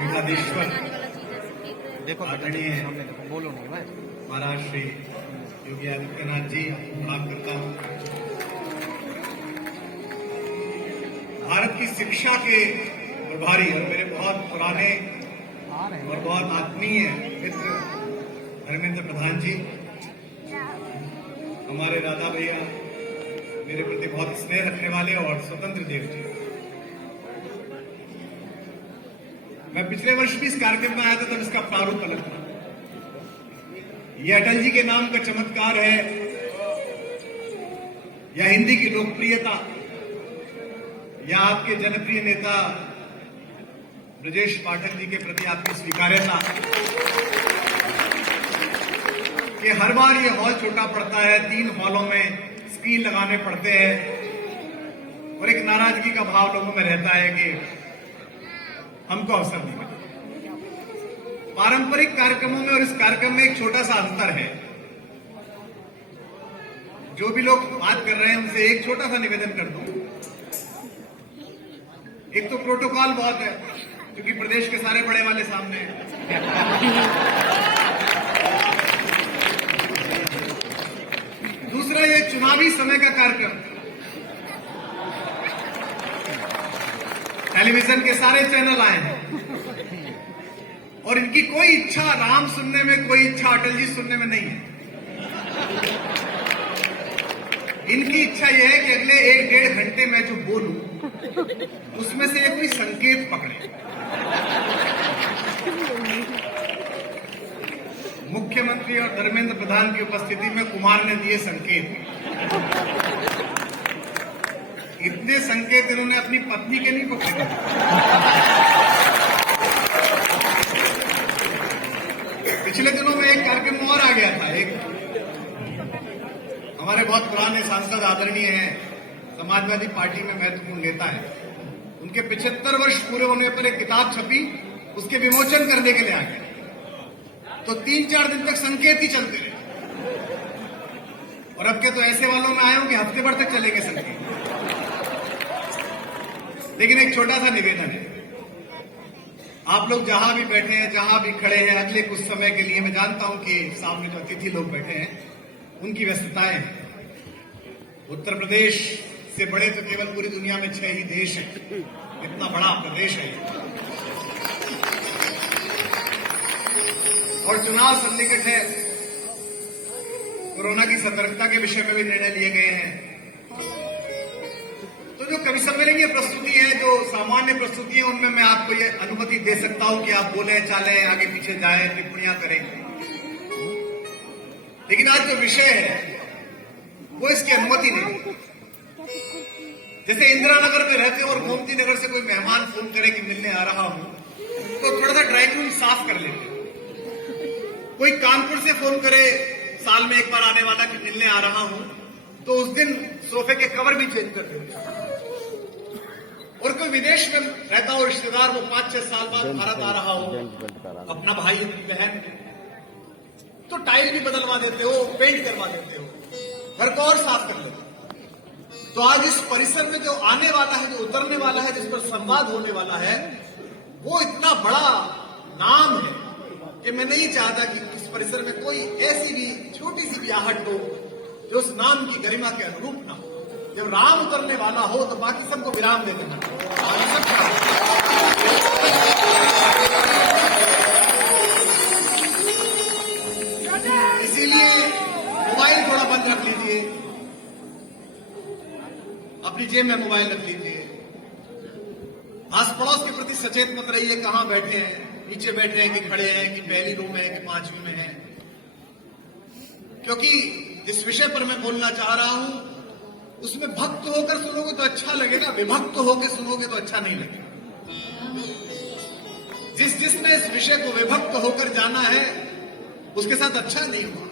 पीठाधीश्वर देखो आदरणीय बोलो नहीं भाई। महाराज श्री योगी आदित्यनाथ जी, प्रणाम करता हूँ। भारत की शिक्षा के प्रभारी और मेरे बहुत पुराने और बहुत आत्मीय मित्र धर्मेंद्र प्रधान जी, हमारे दादा भैया, मेरे प्रति बहुत स्नेह रखने वाले, और स्वतंत्र देव जी। मैं पिछले वर्ष भी इस कार्यक्रम में आया था, तब इसका प्रारूप अलग था। यह अटल जी के नाम का चमत्कार है, या हिंदी की लोकप्रियता, या आपके जनप्रिय नेता ब्रजेश पाठक जी के प्रति आपकी स्वीकार्यता, कि हर बार ये हॉल छोटा पड़ता है, 3 हॉलों में स्क्रीन लगाने पड़ते हैं, और एक नाराजगी का भाव लोगों में रहता है कि हमको अवसर नहीं मिला। पारंपरिक कार्यक्रमों में और इस कार्यक्रम में एक छोटा सा अंतर है। जो भी लोग बात कर रहे हैं उनसे एक छोटा सा निवेदन कर दूं। एक तो प्रोटोकॉल बहुत है, क्योंकि प्रदेश के सारे बड़े वाले सामने हैं। दूसरा, ये चुनावी समय का कार्यक्रम, टेलीविजन के सारे चैनल आए हैं, और इनकी कोई इच्छा राम सुनने में, कोई इच्छा अटल जी सुनने में नहीं है। इनकी इच्छा यह है कि अगले 1-1.5 घंटे में जो बोलूं उसमें से ये कोई संकेत पकड़े। मुख्यमंत्री और धर्मेंद्र प्रधान की उपस्थिति में कुमार ने दिए संकेत। इतने संकेत इन्होंने अपनी पत्नी के नहीं पकड़े। पिछले दिनों में एक कार्यक्रम और आ गया था। एक हमारे बहुत पुराने सांसद आदरणीय हैं, समाजवादी पार्टी में महत्वपूर्ण नेता है, उनके 75 वर्ष पूरे होने पर एक किताब छपी, उसके विमोचन करने के लिए आ गए। तो 3-4 दिन तक संकेत ही चलते रहे, और अब के तो ऐसे वालों में आए हो कि हफ्ते भर तक चलेंगे संकेत। लेकिन एक छोटा सा निवेदन है, आप लोग जहां भी बैठे हैं, जहां भी खड़े हैं, अगले कुछ समय के लिए, मैं जानता हूं कि सामने जो अतिथि लोग बैठे हैं उनकी व्यस्तताएं हैं। उत्तर प्रदेश से बड़े तो केवल पूरी दुनिया में 6 ही देश हैं, इतना बड़ा प्रदेश है। और चुनाव सन्निकट है, कोरोना की सतर्कता के विषय में भी निर्णय लिए गए हैं। तो जो कवि सम्मेलन की प्रस्तुति है, जो सामान्य प्रस्तुति है, उनमें मैं आपको ये अनुमति दे सकता हूं कि आप बोले, चाले, आगे पीछे जाए, टिप्पणियां करें। लेकिन आज जो विषय है वो इसकी अनुमति नहीं। जैसे इंदिरा नगर में रहते हो और गोमती नगर से कोई मेहमान फोन करे कि मिलने आ रहा हूं, तो थोड़ा सा ड्राइंग रूम साफ कर लेते। कोई कानपुर से फोन करे, साल में एक बार आने वाला, कि मिलने आ रहा हूं, तो उस दिन सोफे के कवर भी चेंज कर देते। और कोई विदेश में रहता हो रिश्तेदार, वो 5-6 साल बाद भारत आ रहा हो, अपना भाई बहन, तो टाइल भी बदलवा देते हो, पेंट करवा देते हो, घर को और साफ कर लेते हो। तो आज इस परिसर में जो आने वाला है, जो उतरने वाला है, जिस पर संवाद होने वाला है, वो इतना बड़ा नाम है कि मैं नहीं चाहता कि इस परिसर में कोई ऐसी भी छोटी सी भी आहट हो जो उस नाम की गरिमा के अनुरूप ना हो। जब राम उतरने वाला हो तो बाकी सबको विराम दे देना। इसीलिए मोबाइल थोड़ा बंद रख लीजिए, अपनी जेब में मोबाइल रख लीजिए। आस पड़ोस के प्रति सचेत मत रहिए, कहां बैठे हैं, नीचे बैठे हैं कि खड़े हैं, कि पहली रूम में है कि 5वीं में है। क्योंकि जिस विषय पर मैं बोलना चाह रहा हूं उसमें भक्त होकर सुनोगे तो अच्छा लगेगा, विभक्त होकर सुनोगे तो अच्छा नहीं लगेगा। जिसने इस विषय को विभक्त होकर जाना है उसके साथ अच्छा नहीं हुआ।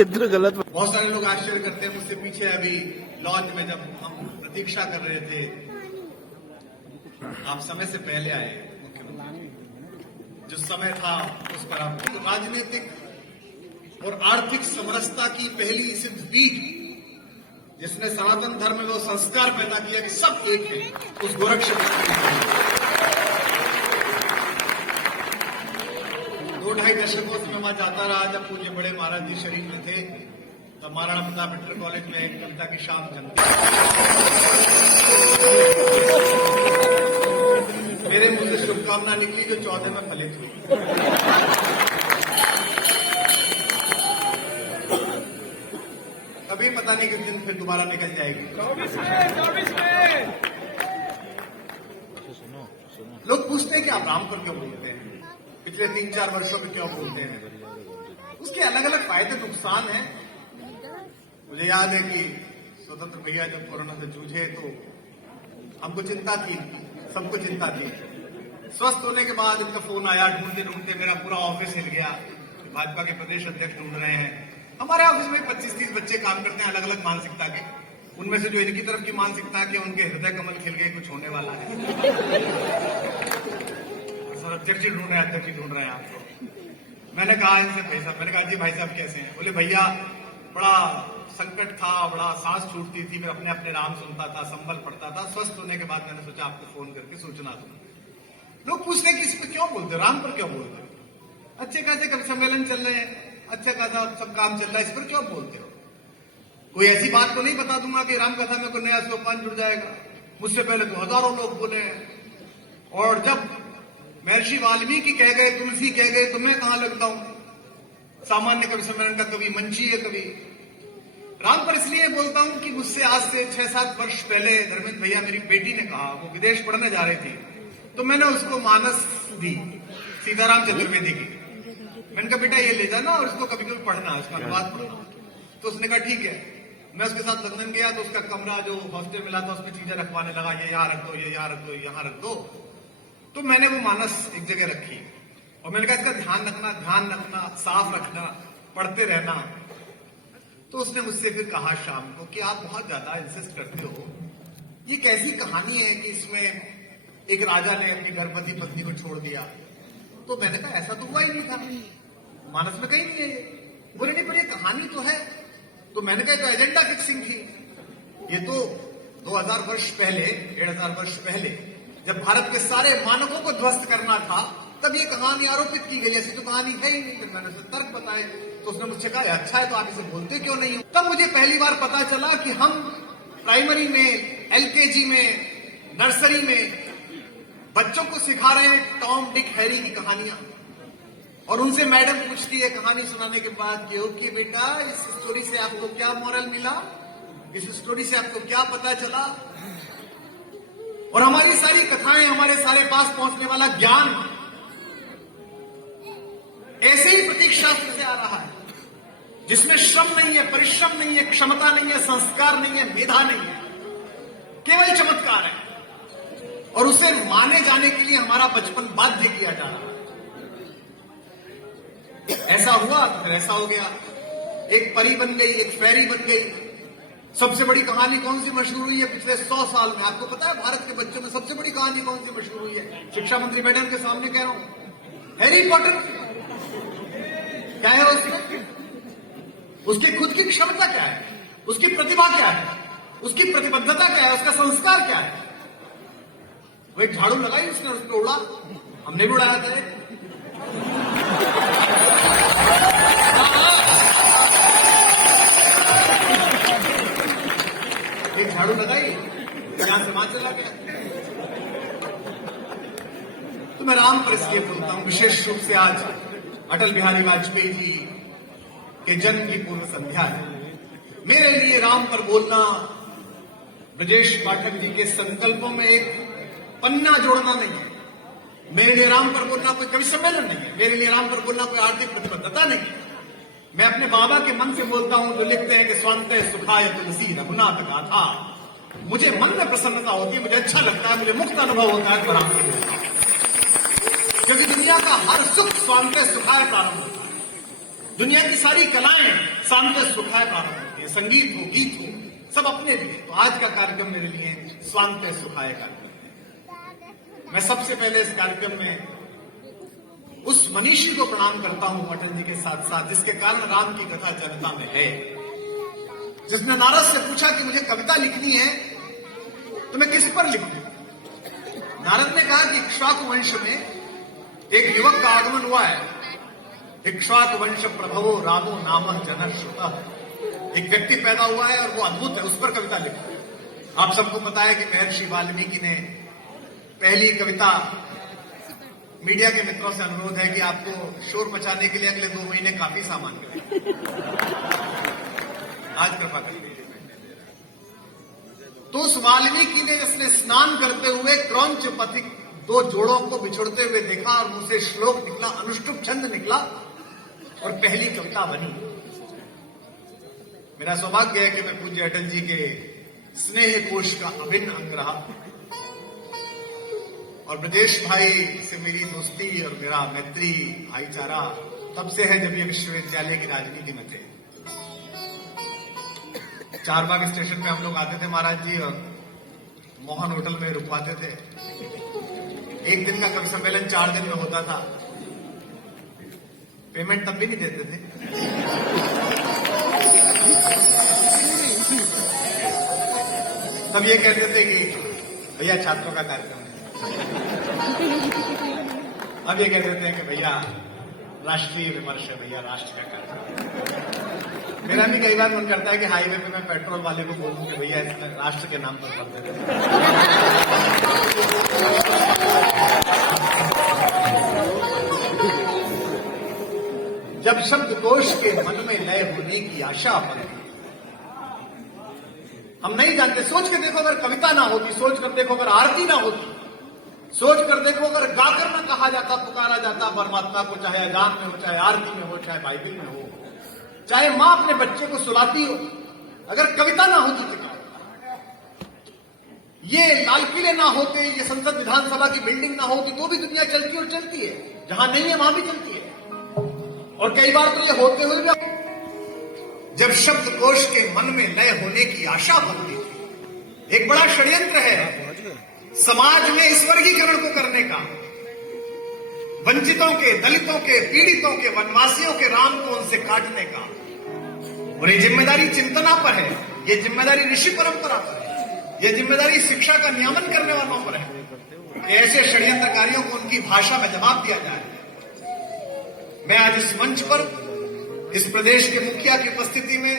इधर गलत। बहुत सारे लोग आश्चर्य करते हैं मुझसे। पीछे अभी लॉन्च में जब हम प्रतीक्षा कर रहे थे, आप समय से पहले आए मुख्यमंत्री, जो समय था उस पर आप राजनीतिक और आर्थिक समरसता की पहली सिद्ध पीठ, जिसने सनातन धर्म में वो संस्कार पैदा किया कि सब एक है, उस गोरक्षक दशकों से मैं वहां जाता रहा जब पूज्य बड़े महाराज जी शरीफ में थे, तब महाराणा प्रताप इंटर कॉलेज में एक कविता की शाम जमती। मेरे मुंह से शुभकामना निकली जो 14 में फलित हुई। कभी पता नहीं किस दिन फिर दोबारा निकल जाएगी। 24 में लोग पूछते हैं कि आप राम पर क्यों बोलते हैं, पिछले 3-4 वर्षों में क्यों बोलते हैं। उसके अलग अलग फायदे नुकसान हैं। मुझे याद है कि स्वतंत्र भैया जब कोरोना से जूझे तो हमको चिंता थी, सबको चिंता थी। स्वस्थ होने के बाद इनका फोन आया, ढूंढते ढूंढते मेरा पूरा ऑफिस हिल गया। भाजपा के प्रदेश अध्यक्ष ढूंढ रहे हैं। हमारे ऑफिस में 25-30 बच्चे काम करते हैं अलग अलग मानसिकता के। उनमें से जो इनकी तरफ की मानसिकता है कि उनके हृदय कमल खिल गए, कुछ होने वाला है। सर अध्यक्ष जी ढूंढ रहे हैं, अध्यक्ष जी ढूंढ रहे हैं आपको। मैंने कहा इनसे भाई साहब, मैंने कहा जी भाई साहब कैसे हैं? बोले भैया बड़ा संकट था, बड़ा सांस छूटती थी, मैं अपने अपने राम सुनता था, संबल पढ़ता था। स्वस्थ होने के बाद मैंने सोचा आपको फोन करके सूचना दूं। लोग पूछते हैं कि इस पर क्यों बोलते, राम पर क्यों बोलते? अच्छे खासे कवि सम्मेलन चल रहे हैं, अच्छा खासा सब काम चल रहा है, इस पर क्यों बोलते हो? कोई ऐसी बात तो नहीं बता दूंगा कि राम कथा में कोई नया सोपान जुड़ जाएगा। मुझसे पहले तो हजारों लोग बोले हैं, और जब महर्षि वाल्मीकि कह गए, तुलसी कह गए, तो मैं कहां लगता हूं? सामान्य कवि सम्मेलन का कवि, मंचीय कवि। राम पर इसलिए बोलता हूं कि मुझसे आज से 6-7 वर्ष पहले धर्मेंद्र भैया, मेरी बेटी ने कहा, वो विदेश पढ़ने जा रही थी, तो मैंने उसको मानस दी सीताराम चतुर्वेदी की। मैंने कहा बेटा ये ले जाना और इसको कभी कभी पढ़ना, इसका अनुवाद पढ़ना। तो उसने कहा ठीक है। मैं उसके साथ लंदन गया तो उसका कमरा जो हॉस्टल मिला था उसमें चीजें रखवाने लगा, ये यहाँ रख दो, ये यहाँ रख दो, यहाँ रख दो। तो मैंने वो मानस एक जगह रखी और मैंने कहा इसका ध्यान रखना, साफ रखना, पढ़ते रहना। तो उसने मुझसे फिर कहा शाम को कि आप बहुत ज्यादा इंसिस्ट करते हो, ये कैसी कहानी है कि इसमें एक राजा ने अपनी गर्भवती पत्नी को छोड़ दिया। तो मैंने कहा ऐसा तो हुआ ही नहीं था, मानस में कहीं नहीं है ये। बोले नहीं पर ये कहानी तो है। तो मैंने कहा तो एजेंडा फिक्सिंग थी। ये तो 2000 वर्ष पहले, 1500 वर्ष पहले जब भारत के सारे मानकों को ध्वस्त करना था, तब ये कहानी आरोपित की गई। ऐसी तो कहानी है ही नहीं। फिर मैंने उसे तर्क बताए तो उसने मुझसे कहा अच्छा है तो आप इसे बोलते क्यों नहीं हो? तब मुझे पहली बार पता चला कि हम प्राइमरी में, एलकेजी में, नर्सरी में बच्चों को सिखा रहे हैं टॉम, डिक, हैरी की कहानियां, और उनसे मैडम पूछती है कहानी सुनाने के बाद कि बेटा इस स्टोरी से आपको क्या मॉरल मिला, इस स्टोरी से आपको क्या पता चला। और हमारी सारी कथाएं, हमारे सारे पास पहुंचने वाला ज्ञान ऐसे ही प्रतीक शास्त्र से आ रहा है, जिसमें श्रम नहीं है, परिश्रम नहीं है, क्षमता नहीं है, संस्कार नहीं है, मेधा नहीं है, केवल चमत्कार है। और उसे माने जाने के लिए हमारा बचपन बाध्य किया जा रहा है। ऐसा हुआ फिर ऐसा हो गया। एक परी बन गई, एक फेरी बन गई। सबसे बड़ी कहानी कौन सी मशहूर हुई है पिछले 100 साल में? आपको पता है भारत के बच्चों में सबसे बड़ी कहानी कौन सी मशहूर हुई है? शिक्षा मंत्री बैठे उनके सामने कह रहा हूं, हैरी पॉटर। क्या है उसमें? उसकी खुद की क्षमता क्या है, उसकी प्रतिभा क्या है, उसकी प्रतिबद्धता क्या है, उसका संस्कार क्या है? वो एक झाड़ू लगाई उसने, उस पर उड़ा। हमने भी उड़ाया था एक झाड़ू लगाई, यहां से वहां चला गया। तो मैं राम पर इसलिए बोलता हूं, विशेष रूप से आज अटल बिहारी वाजपेयी जी के जन्म की पूर्व संध्या है। मेरे लिए राम पर बोलना ब्रजेश पाठक जी के संकल्पों में एक पन्ना जोड़ना नहीं है। मेरे लिए राम पर बोलना कोई कवि सम्मेलन नहीं है। मेरे लिए राम पर बोलना कोई आर्थिक प्रतिबद्धता नहीं है। मैं अपने बाबा के मन से बोलता हूं जो लिखते हैं कि स्वांतः सुखाय तुलसी रघुनाथ गाथा। मुझे मन में प्रसन्नता होती है, मुझे अच्छा लगता है, मुझे मुक्त अनुभव होता है राम पर बोलता हूं। क्योंकि दुनिया का हर सुख स्वांतः सुखाय प्रारंभ होता है। दुनिया की सारी कलाएं स्वांतः सुखाय प्रारंभ होती है। संगीत हो, गीत हो, सब अपने लिए। तो आज का कार्यक्रम मेरे लिए स्वांतः सुखाय कार्यक्रम। मैं सबसे पहले इस कार्यक्रम में उस मनीषी को प्रणाम करता हूं अटल जी के साथ साथ, जिसके कारण राम की कथा जनता में है। जिसने नारद से पूछा कि मुझे कविता लिखनी है तो मैं किस पर लिखूं? नारद ने कहा कि इक्ष्वाकु वंश में एक युवक का आगमन हुआ है इक्ष्वाकु वंश प्रभवो रामो नाम जनः श्रुतः। एक व्यक्ति पैदा हुआ है और वो अद्भुत है, उस पर कविता लिखी। आप सबको पता है कि महर्षि वाल्मीकि ने पहली कविता, मीडिया के मित्रों से अनुरोध है कि आपको शोर मचाने के लिए अगले 2 महीने काफी सामान मिले, आज कृपा करिए। तो उस वाल्मीकि ने जिसने स्नान करते हुए क्रौंच पथिक 2 जोड़ों को बिछुड़ते हुए देखा और मुझसे श्लोक निकला, अनुष्टुप छंद निकला और पहली कविता बनी। मेरा सौभाग्य है कि मैं पूज्य अटल जी के स्नेह कोश का अभिन्न अंग रहा और ब्रजेश भाई से मेरी दोस्ती और मेरा मैत्री भाईचारा तब से है जब ये विश्वविद्यालय की राजनीति में थे। चारबाग स्टेशन पे हम लोग आते थे महाराज जी और मोहन होटल में रुकवाते थे। एक दिन का कवि सम्मेलन 4 दिन में होता था, पेमेंट तब भी नहीं देते थे। तब ये कहते थे कि भैया छात्रों का कार्यक्रम है, अब ये कहते थे कि भैया राष्ट्रीय विमर्श है, भैया राष्ट्र का कार्यक्रम। मेरा भी कई बार मन करता है कि हाईवे पे मैं पेट्रोल वाले को बोलूं कि भैया इसमें राष्ट्र के नाम पर कर देते। जब शब्दकोश के मन में लय होने की आशा बनती, हम नहीं जानते। सोच कर देखो अगर कविता ना होती, सोच कर देखो अगर आरती ना होती, सोच कर देखो अगर गाकर ना कहा जाता, पुकारा जाता परमात्मा को, चाहे अजान में हो, चाहे आरती में हो, चाहे बाइबल में हो, चाहे मां अपने बच्चे को सुलाती हो, अगर कविता ना होती तो क्या? ये लाल किले ना होते, ये संसद विधानसभा की बिल्डिंग ना होती तो भी दुनिया चलती और चलती है। जहां नहीं है वहां भी चलती है। और कई बार तो ये होते हुए भी जब शब्दकोश के मन में लय होने की आशा बनती थी। एक बड़ा षड्यंत्र है समाज में इस वर्गीकरण को करने का, वंचितों के, दलितों के, पीड़ितों के, वनवासियों के राम को उनसे काटने का। और ये जिम्मेदारी चिंतना पर है, ये जिम्मेदारी ऋषि परंपरा पर है, ये जिम्मेदारी शिक्षा का नियमन करने वालों पर है कि ऐसे षड्यंत्रकारियों को उनकी भाषा में जवाब दिया जाए। मैं आज इस मंच पर इस प्रदेश के मुखिया की उपस्थिति में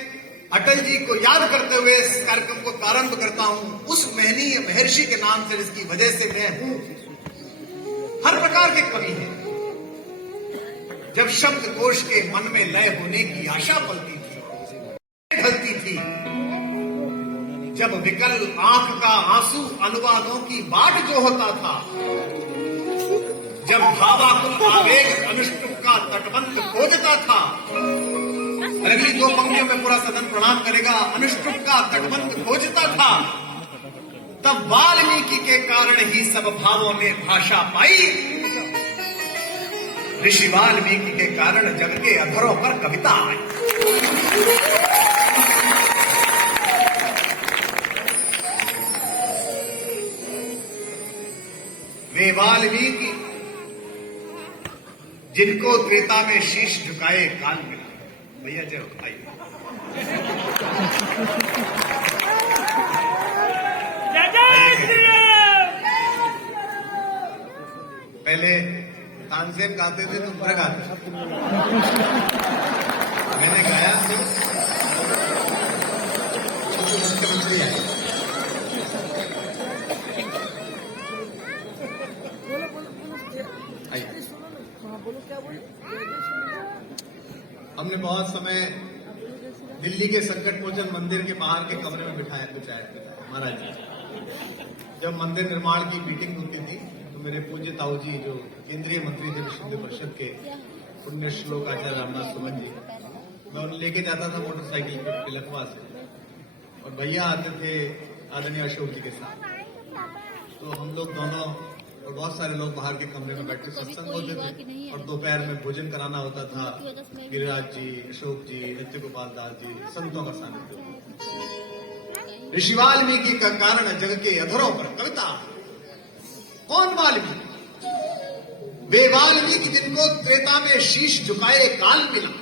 अटल जी को याद करते हुए इस कार्यक्रम को प्रारंभ करता हूं, उस महनीय महर्षि के नाम से जिसकी वजह से मैं हूं। हर प्रकार के कवि हैं। जब शब्दकोश के मन में लय होने की आशा पलती थी, ढलती थी, जब विकल आंख का आंसू अनुवादों की बाट जो होता था, जब भावाकुल आवेग अनुष्टुप का तटबंध खोजता था। अगली 2 पंक्तियों में पूरा सदन प्रणाम करेगा। अनुष्टुप का तटबंध खोजता था, तब वाल्मीकि के कारण ही सब भावों ने भाषा पाई। ऋषि वाल्मीकि के कारण जग के अधरों पर कविता आई। वे वाल्मीकि जिनको त्रेता में शीश झुकाए काल मिला। भैया जय हो, आइए। पहले तानसेन गाते थे तो उम्र गाते थे, मैंने गाया तो मुख्यमंत्री आए। हमने बहुत समय दिल्ली के संकट मोचन मंदिर के बाहर के कमरे में बिठाया कुछ आए महाराज जी। जब मंदिर निर्माण की मीटिंग होती थी तो मेरे पूज्य ताऊ जी जो केंद्रीय मंत्री थे विश्व हिंदू परिषद के, पुण्य श्लोक आचार्य रामनाथ सुमन जी, मैं उन्हें लेके जाता था मोटरसाइकिल पे तिलकवा से, और भैया आते थे आदरणीय अशोक जी के साथ। तो हम लोग दोनों और बहुत सारे लोग बाहर के कमरे में बैठ के सत्संग होते थे, और दोपहर में भोजन कराना होता था। गिरिराज जी, अशोक जी, नित्य गोपाल दास जी, संतों का सानिध्य। ऋषि वाल्मीकि का कारण जग के अधरों पर कविता। कौन वाल्मीकि? वे वाल्मीकि जिनको त्रेता में शीश झुकाए काल मिला।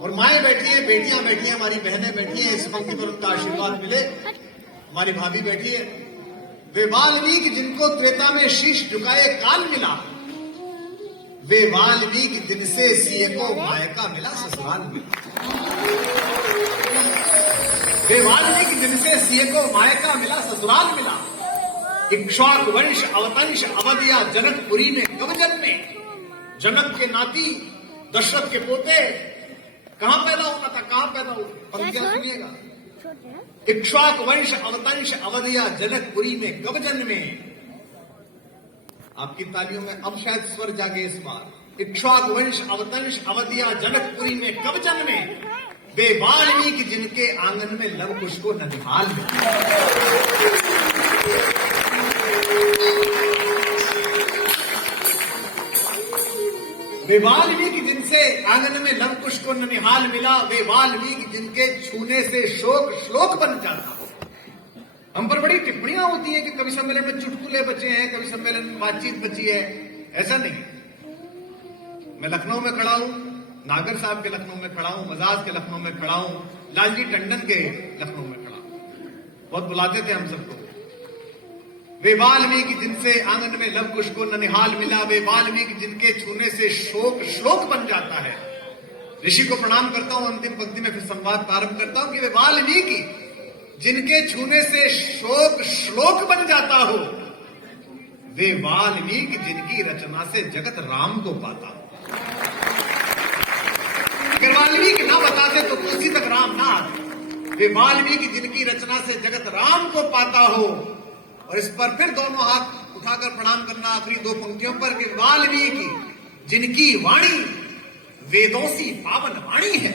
और माएं बैठी है, बेटियां बैठी है, हमारी बहनें बैठी है, इस पंक्ति पर उनका आशीर्वाद मिले। हमारी भाभी बैठी है। वे वाल्मीकि जिनको त्रेता में शीश झुकाए काल मिला, वे वाल्मीकि जिनसे सीए को मायका मिला ससुराल में। वे वाल्मीकि जिनसे सीए को मायका मिला ससुराल मिला। इक्ष्वाक वंश अवतंश अवधिया जनकपुरी में कब जन्मे। जनक के नाती दशरथ के पोते कहां पैदा होना था, कहां पैदा हुए, पंक्तियां सुनिएगा। इक्ष्वाक वंश अवतंश अवधिया जनकपुरी में कब जन्मे। आपकी तालियों में अब शायद स्वर जागे इस बार। इक्ष्वाक वंश अवतंश अवधिया जनकपुरी में कब जन्मे। वे वाल्मीकि जिनके आंगन में लव कुश को ननिहाल में। वे वाल्मीकि जिनसे आंगन में लव कुश को ननिहाल मिला। वे वाल्मीकि जिनके छूने से शोक श्लोक बन जाता। हम पर बड़ी टिप्पणियां होती हैं कि कवि सम्मेलन में चुटकुले बचे हैं, कवि सम्मेलन में बातचीत बची है। ऐसा नहीं। मैं लखनऊ में खड़ा हूं, नागर साहब के लखनऊ में खड़ा हूं, मजाज के लखनऊ में खड़ा हूं, लालजी टंडन के लखनऊ में खड़ा हूं। बहुत बुलाते थे हम सबको। वे वाल्मीकि जिनसे आंगन में लव कुश को ननिहाल मिला। वे वाल्मीकि जिनके छूने से शोक श्लोक बन जाता है। ऋषि को प्रणाम करता हूं, अंतिम पंक्ति में फिर संवाद प्रारंभ करता हूं कि वे वाल्मीकि जिनके छूने से शोक श्लोक बन जाता हो। वे वाल्मीकि जिनकी रचना से जगत राम को पाता हो। अगर वाल्मीकि ना बताते तो तुलसी तक राम ना आते। वे वाल्मीकि जिनकी रचना से जगत राम को पाता हो। और इस पर फिर दोनों हाथ उठाकर प्रणाम करना आखिरी दो पंक्तियों पर कि वाल्मीकि जिनकी वाणी वेदों सी पावन वाणी है।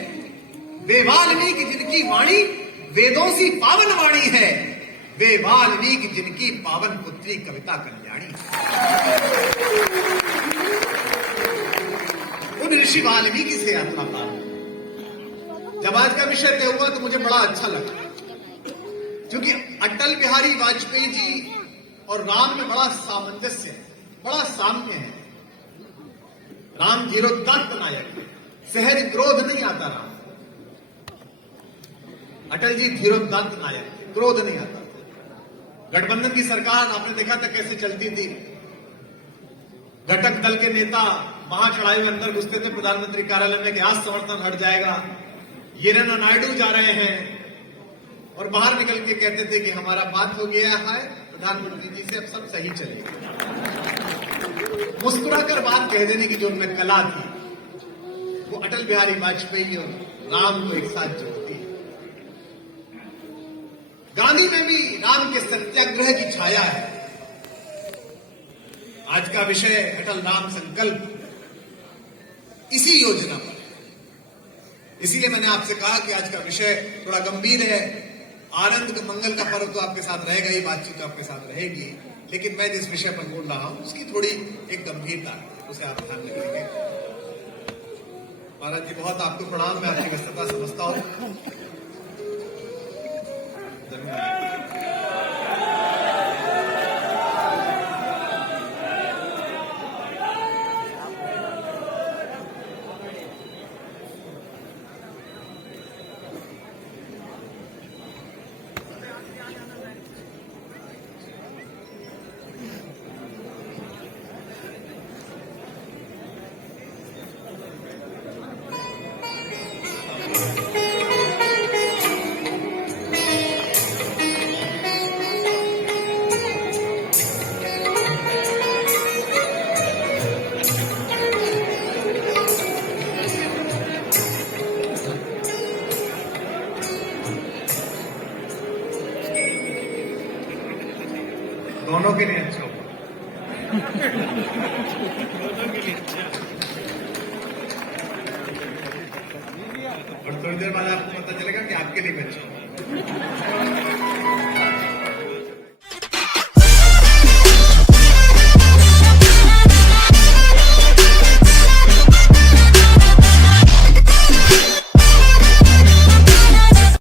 वे वाल्मीकि जिनकी वाणी वेदों सी पावन वाणी है। वे वाल्मीकि जिनकी पावन पुत्री कविता कल्याणी। उन ऋषि वाल्मीकि से यात्रा प्रारंभ। जब आज का विषय तय हुआ तो मुझे बड़ा अच्छा लगा, क्योंकि अटल बिहारी वाजपेयी जी और राम में बड़ा सामंजस्य है, बड़ा साम्य है। राम धीरोदात्त नायक है, सहज क्रोध नहीं आता राम। अटल जी धीरोदात्त नायक, क्रोध नहीं आता। गठबंधन की सरकार आपने देखा था कैसे चलती थी। घटक दल के नेता वहां चढ़ाई में अंदर घुसते थे प्रधानमंत्री कार्यालय में कि आज समर्थन हट जाएगा। येलेना नायडू जा रहे हैं और बाहर निकल के कहते थे कि हमारा बात हो गया है प्रधानमंत्री जी से, अब सब सही चलेगा। मुस्कुराकर बात कह देने की जो उनमें कला थी, वो अटल बिहारी वाजपेयी और राम को एक साथ जोड़ती है। गांधी में भी राम के सत्याग्रह की छाया है। आज का विषय अटल राम संकल्प इसी योजना पर है। इसीलिए मैंने आपसे कहा कि आज का विषय थोड़ा गंभीर है। आनंद का मंगल का पर्व तो आपके साथ रहेगा ही, बातचीत तो आपके साथ रहेगी, लेकिन मैं जिस विषय पर बोल रहा हूं उसकी थोड़ी एक गंभीरता है, उसे आप ध्यान रखेंगे। महाराज जी बहुत आपको प्रणाम, मैं आपकी व्यस्तता समझता हूं। दोनों के लिए अच्छा होगा। और थोड़ी देर बाद आपको पता चलेगा कि आपके लिए भी अच्छा होगा।